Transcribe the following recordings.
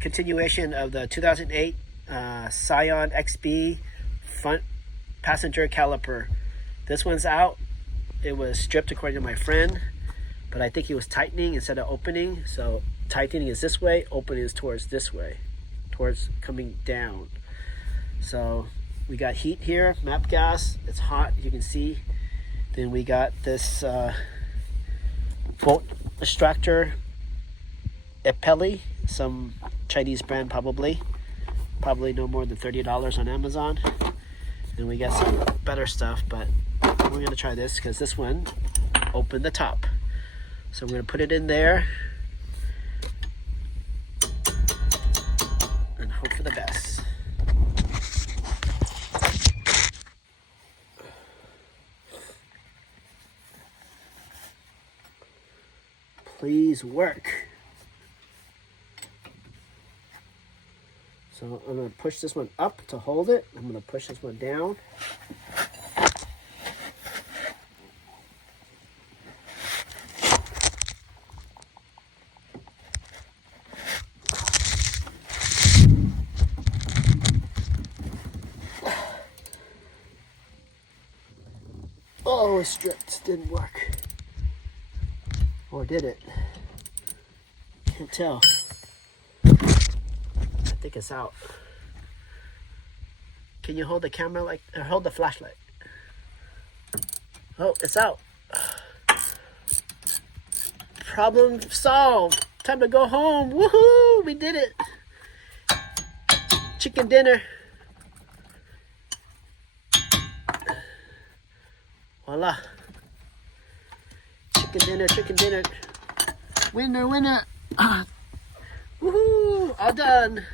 Continuation of the 2008 Scion XB front passenger caliper. This one's out. It was stripped according to my friend, but I think he was tightening instead of opening. So tightening is this way, opening is towards this way, towards coming down. So we got heat here, map gas, it's hot, you can see. Then we got this bolt extractor, Epeli, some Chinese brand probably no more than $30 on Amazon. And we got some better stuff, but we're gonna try this because this one opened the top. So I'm gonna put it in there and hope for the best. Please work. So I'm going to push this one up to hold it. I'm going to push this one down. Oh, it's stripped. Didn't work. Or did it? Can't tell. I think it's out. Can you hold the camera like, or hold the flashlight? Oh, it's out. Problem solved. Time to go home. Woohoo! We did it. Chicken dinner. Voila. Chicken dinner, chicken dinner. Winner, winner. Woohoo! All done.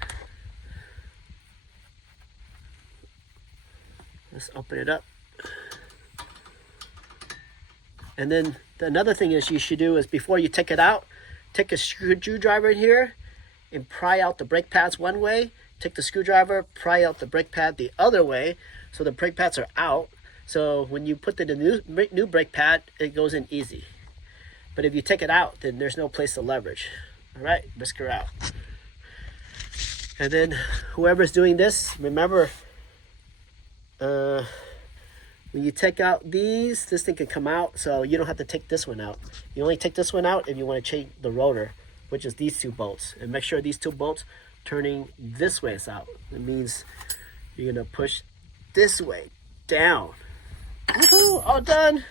Let's open it up. And then another thing is you should do is before you take it out, take a screwdriver in here and pry out the brake pads one way. Take the screwdriver, pry out the brake pad the other way, so the brake pads are out. So when you put the new brake pad, it goes in easy. But if you take it out, then there's no place to leverage. All right, whisk her out. And then whoever's doing this, remember, when you take out these, this thing can come out, so you don't have to take this one out. You only take this one out if you want to change the rotor, which is these two bolts. And make sure these two bolts turning this way is out. It means you're gonna push this way down. Woohoo! All done.